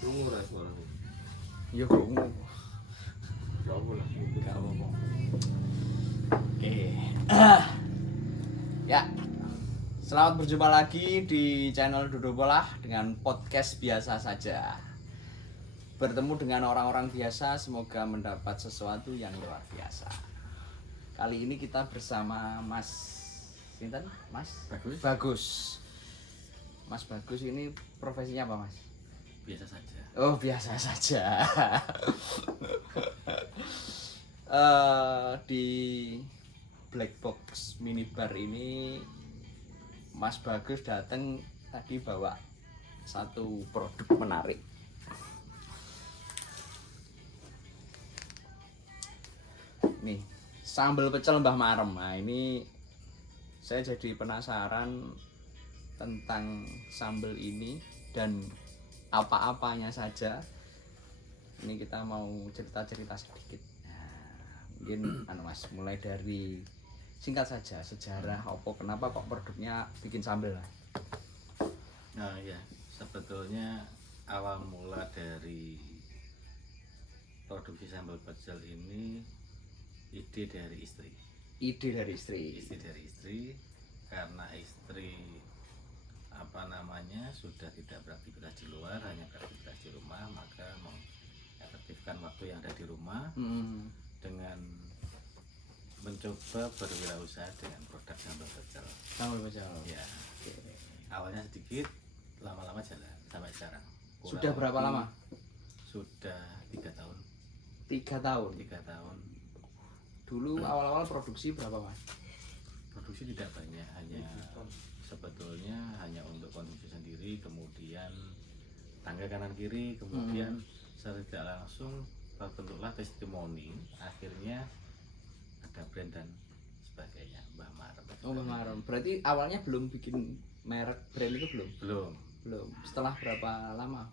Krungu ra suaraku. Ya krungu. Gak apa lah. Gak apa-apa. Oke. Ya. Selamat berjumpa lagi di channel Dodo Polah dengan podcast biasa saja. Bertemu dengan orang-orang biasa, semoga mendapat sesuatu yang luar biasa. Kali ini kita bersama Mas Sinten? Mas Bagus. Mas Bagus ini profesinya apa, Mas? Biasa saja. Oh, biasa saja. Di Black Box Minibar ini Mas Bagus datang tadi bawa satu produk menarik. Nih, sambal pecel Mbah Marem. Nah, ini saya jadi penasaran tentang sambal ini dan apa-apanya saja. Ini kita mau cerita-cerita sedikit. Nah, mungkin Mas mulai dari singkat saja sejarah kenapa kok produknya bikin sambal lah. Nah ya, sebetulnya awal mula dari produksi sambal pecel ini ide dari istri. Ide dari istri. Karena istri sudah tidak beraktivitas di luar, hanya beraktivitas di rumah, maka mengefektifkan waktu yang ada di rumah dengan mencoba berwirausaha dengan produk sambal pecel. Sambal pecel. Ya. Awalnya sedikit, lama-lama jalan sampai sekarang. Sudah berapa lama? Sudah 3 tahun. 3 tahun. 3 tahun. Dulu awal-awal produksi berapa, Mas? Produksi tidak banyak, sebetulnya hanya untuk konsumsi sendiri, kemudian tangga kanan kiri, kemudian secara tidak langsung terbentuklah testimoni, akhirnya ada brand dan sebagainya. Mbah Marem. Oh, Mbah Marem. Berarti awalnya belum bikin merek brand itu belum? Belum. Setelah berapa lama?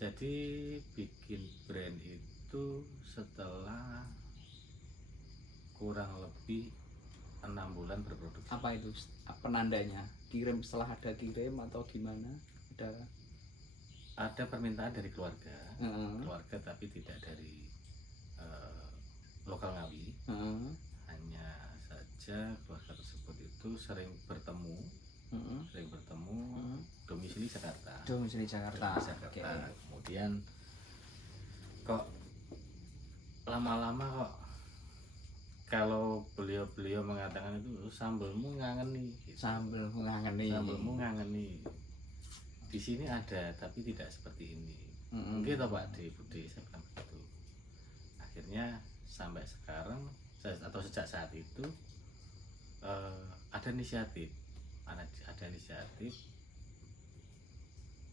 Jadi bikin brand itu setelah kurang lebih 6 bulan berproduksi. Apa itu penandanya? Kirim setelah ada kirim atau gimana? Ada permintaan dari keluarga, tapi tidak dari lokal Ngawi. Hanya saja keluarga tersebut itu sering bertemu, domisili Jakarta. Okay. Kemudian kok lama-lama kok kalau beliau mengatakan itu sambelmu ngangeni. Sambelmu ngangeni. Di sini ada tapi tidak seperti ini. Mungkin Pak Bude saya bilang begitu. Akhirnya sampai sekarang atau sejak saat itu ada inisiatif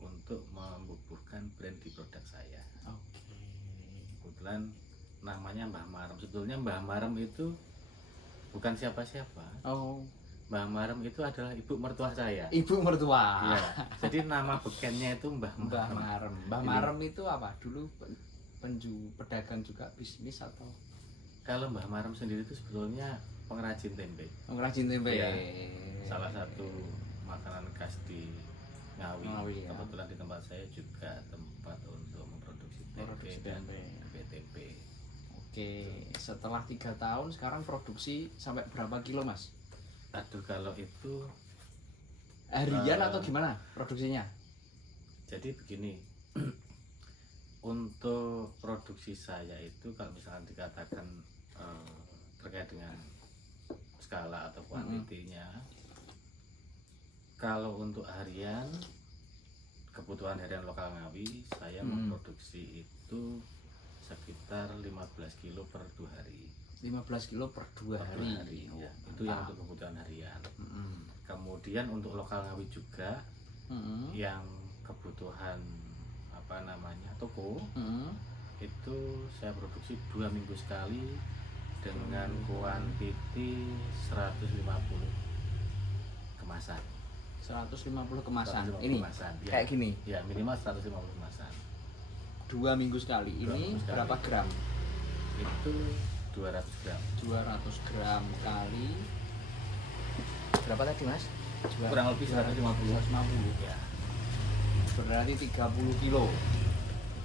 untuk membubuhkan brand di produk saya. Kebetulan namanya Mbah Marem. Sebetulnya Mbah Marem itu bukan siapa-siapa. Mbah Marem itu adalah ibu mertua saya. Ibu mertua. Iya. Jadi nama bekennya itu Mbah Marem. Mbah Marem itu apa? Dulu pedagang juga, bisnis atau? Kalau Mbah Marem sendiri itu sebetulnya pengrajin tempe. Ya. Salah satu makanan khas di Ngawi. Kebetulan di tempat saya juga tempat untuk memproduksi tempe. Oke, setelah 3 tahun sekarang produksi sampai berapa kilo, Mas? Aduh, kalau itu harian atau gimana produksinya? Jadi begini, untuk produksi saya itu kalau misalkan dikatakan terkait dengan skala atau kuantitinya, kalau untuk harian, kebutuhan harian lokal Ngawi, saya memproduksi itu sekitar 15 kilo per 2 hari. 15 kilo per 2 hari. Ya, itu yang untuk kebutuhan harian. Kemudian untuk lokal Ngawi juga, yang kebutuhan toko, itu saya produksi 2 minggu sekali dengan kuantiti 150 kemasan. 150 kemasan. 150 ini kemasan, ya. Kayak gini. Ya, minimal 150 kemasan. 2 minggu sekali. Ini berapa gram? Itu 200 gram. 200 gram kali berapa tadi, Mas? Kurang lebih 150. Ya. Berarti 30 kilo.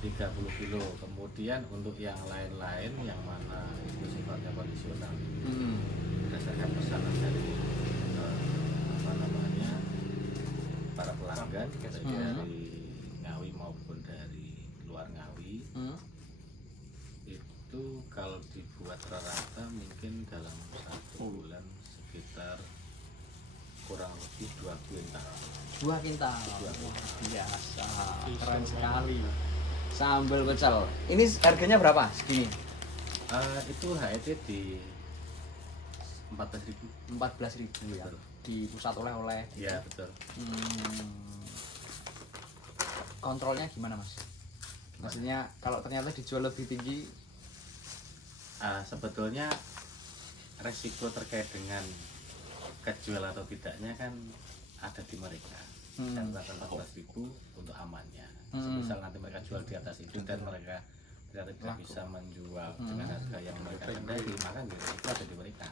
30 kilo. Kemudian untuk yang lain-lain yang mana itu sifatnya kondisional berdasarkan pesanan dari apa namanya para pelanggan baik dari Ngawi maupun dari luar Ngawi, itu kalau dibuat rata mungkin dalam 1 bulan sekitar kurang lebih 2 kuintal. 2 kintal. Biasa. Keren sekali. Sambal pecel. Ini harganya berapa segini? Itu HET di 14.000. 14.000 ya. Di pusat oleh-oleh. Ya betul. Kontrolnya gimana Mas? Maksudnya kalau ternyata dijual lebih tinggi, Sebetulnya resiko terkait dengan kejual atau tidaknya kan ada di mereka. Catatan 14.000 untuk amannya. Misal nanti mereka jual di atas itu dan mereka ternyata tidak bisa menjual dengan harga yang mereka kendaki, maka itu ada di mereka.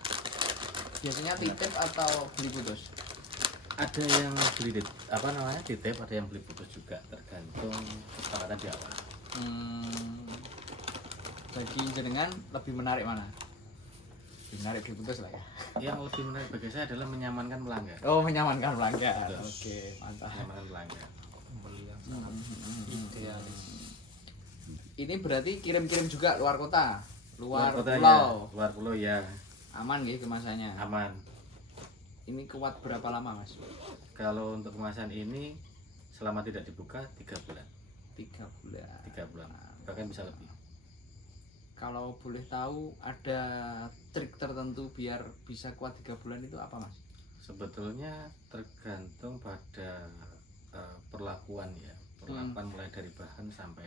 biasanya titip atau beli putus? Ada yang beli titip, ada yang beli putus juga, tergantung kesepakatan di awal. Bagi jenengan lebih menarik mana? Lebih menarik beli putus lah ya. Yang lebih menarik bagi saya adalah menyamankan pelanggan. Oh, menyamankan pelanggan. Betul. Oke, mantap. Menyamankan pelanggan. Idealis. Ini berarti kirim-kirim juga luar kota, luar kota pulau. ya, luar pulau ya, Aman gitu kemasannya. aman. Ini kuat berapa lama Mas? Kalau untuk kemasan ini selama tidak dibuka 3 bulan. 3 bulan. 3 bulan, bahkan bisa lebih. Kalau boleh tahu ada trik tertentu biar bisa kuat 3 bulan itu apa Mas? Sebetulnya tergantung pada perlakuan ya, perlakuan mulai dari bahan sampai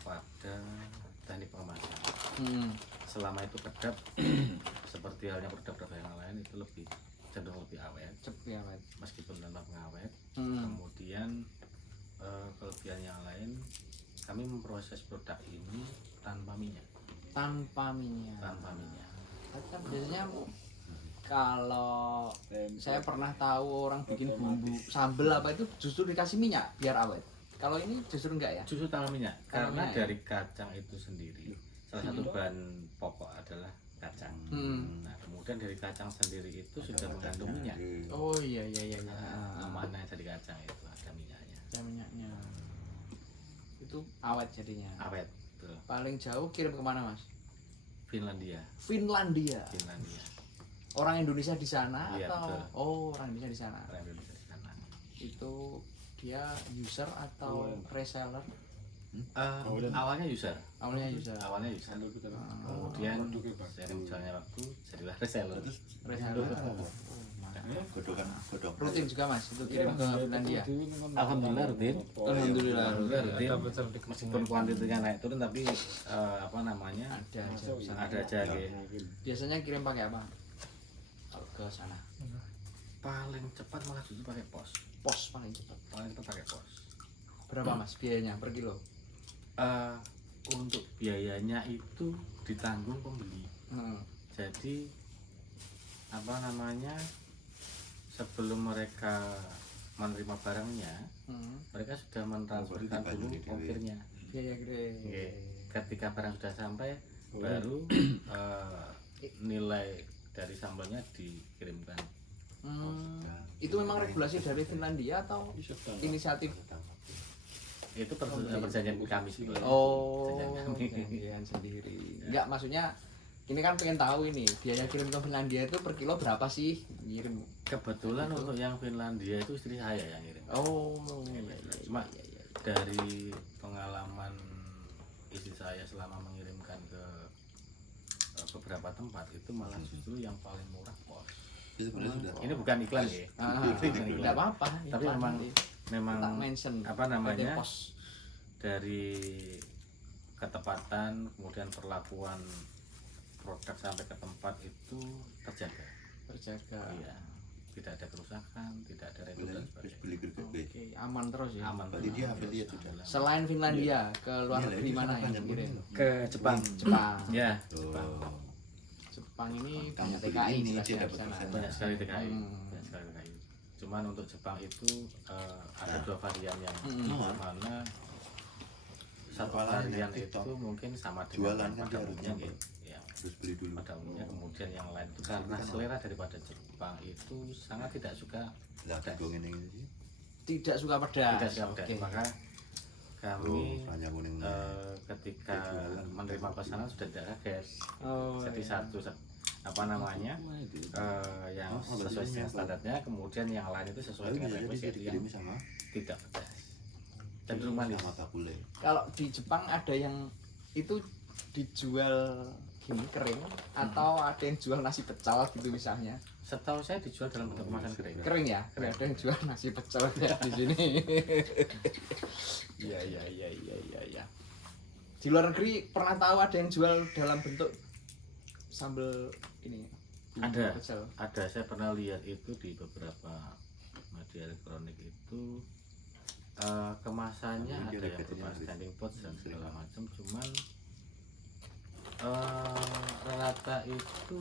pada teknik pengemasan. Selama itu kedap, seperti halnya produk-produk yang lain itu lebih cenderung lebih awet, Awet. meskipun tanpa pengawet. Kemudian kelebihan yang lain, kami memproses produk ini tanpa minyak. Tanpa minyak. Tanpa minyak. Kan biasanya kalau saya pernah tahu orang bikin bumbu sambel apa itu justru dikasih minyak biar awet. Kalau ini justru enggak ya? Justru tanpa minyak, Tanpa karena minyak, dari kacang itu sendiri salah satu bahan pokok adalah kacang. Nah, kemudian dari kacang sendiri itu sudah mengandung minyak. Oh iya. Mana dari kacang itu ada minyaknya. Ya minyaknya. Itu awet jadinya. Awet, betul. Paling jauh kirim kemana Mas? Finlandia. Finlandia. Orang Indonesia di sana Iya, atau? betul. Oh, orang Indonesia di sana. Orang Indonesia di sana. Itu dia user atau reseller? Awalnya user. Awalnya user. Kemudian saya menjalani waktu jadilah reseller. Reseller. Godok. Rutin juga Mas itu kirim ke Finlandia. Alhamdulillah rutin. Alhamdulillah. Rutin. Meskipun kuantitinya naik turun tapi apa namanya Ada aja. bisa. ada aja gitu. Biasanya kirim pakai apa? Kalau ke sana. Paling cepat malah justru pakai pos. Pos paling cepat. Paling cepat pakai pos. Berapa Mas biayanya per kilo? Untuk biayanya itu ditanggung pembeli. Jadi apa namanya, sebelum mereka menerima barangnya, mereka sudah mentransferkan dulu ongkirnya. Biaya gede. Ketika barang sudah sampai, baru nilai dari sambalnya dikirimkan. Itu memang regulasi dari Finlandia atau inisiatif? Itu perjanjian kami sebetulnya. Oh, Perjanjian kami. perjanjian sendiri. Enggak, maksudnya ini kan pengen tahu ini biaya kirim ke Finlandia itu per kilo berapa sih ngirim? Kebetulan untuk yang Finlandia itu istri saya yang ngirim. Oh, Cuma dari pengalaman istri saya selama mengirimkan ke beberapa tempat itu malah justru yang paling murah pos. Ini bukan iklan ya. Tidak apa-apa. Tapi memang tak mention apa namanya, pos. dari ketepatan kemudian perlakuan produk sampai ke tempat itu terjaga. Iya, tidak ada kerusakan, tidak ada review dan sebagainya. Oke, aman terus ya. Aman. Berarti dia affiliate sudah. Selain Finlandia, ke luar negeri mana yang kirim? Ke Jepang. Jepang. Ya, Jepang ini banyak TKI nih Mas, ya, di sana. banyak sekali TKI. Banyak sekali TKI. Cuman untuk Jepang itu ada 2 varian yang mana satu Jualan varian TikTok. itu mungkin sama Jualan dengan kan pada dia harus umumnya nyoba. gitu. Ya, Terus beli dulu. pada umumnya kemudian yang lain itu karena kan selera daripada Jepang itu sangat tidak suka Lah dong ini sih. Tidak suka pedas. tidak suka pedas. Oke. Maka kami Hanya kuning. ketika Jualan. menerima pesanan sudah tidak kaget. Oh, Jadi iya. satu apa namanya yang Oh, sesuai berarti dengan ini standarnya, kemudian yang lain itu sesuai Tapi dengan bisa jadi request dia yaitu yang dikirimi sama tidak pedas. Cenderung manis. sama bakule. Kalau di Jepang ada yang itu dijual gini kering atau ada yang jual nasi pecel gitu misalnya. Setahu saya dijual dalam bentuk kemasan kering. Kering ya? Kering. Ada yang jual nasi pecel ya di sini. Iya. Di luar negeri pernah tahu ada yang jual dalam bentuk sambal ini. bumbu Ada. pecel. Ada, saya pernah lihat itu di beberapa media elektronik itu kemasannya Mungkin ada yang dia berupa habis. standing pot dan segala macam, cuman rata itu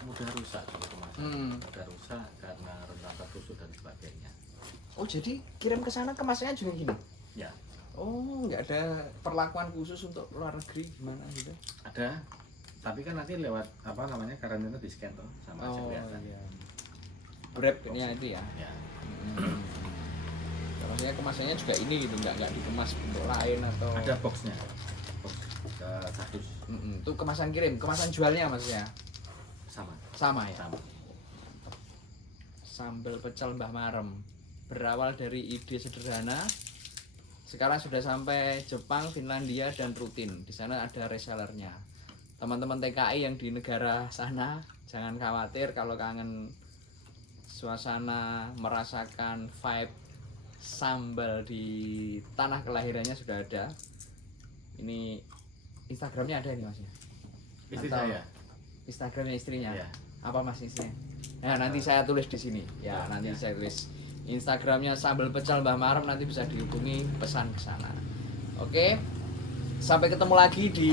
mudah rusak juga kemasannya. Mudah rusak karena rentan tertusuk dan sebagainya. Oh jadi kirim ke sana kemasannya juga gini? Ya, Oh nggak ada perlakuan khusus untuk luar negeri gimana gitu? ada. Tapi kan nanti lewat apa namanya karantina di scan tuh sama aja kelihatan. iya. Wrap-nya itu ya. Ya. Maksudnya kemasannya juga ini gitu, nggak dikemas bentuk lain atau? Ada boxnya. Box kardus Itu kemasan kirim, kemasan jualnya maksudnya sama. sama ya. Sama. Sambal pecel Mbah Marem berawal dari ide sederhana. Sekarang sudah sampai Jepang, Finlandia dan rutin. Di sana ada resellernya. Teman-teman TKI yang di negara sana jangan khawatir kalau kangen suasana merasakan vibe sambal di tanah kelahirannya sudah ada. Ini Instagramnya ada ini mas ya? Istri Atau saya. Instagramnya istrinya. Iya. Apa mas istrinya? Nah nanti saya tulis di sini. Ya nanti saya tulis Instagramnya sambal pecel Mbah Marem, nanti bisa dihubungi pesan ke sana. Oke. Sampai ketemu lagi di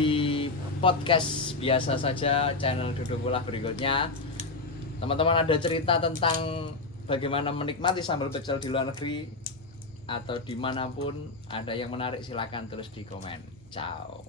podcast biasa saja channel Dodo Bola berikutnya. Teman-teman ada cerita tentang bagaimana menikmati sambal pecel di luar negeri atau dimanapun ada yang menarik silakan tulis di komen. Ciao.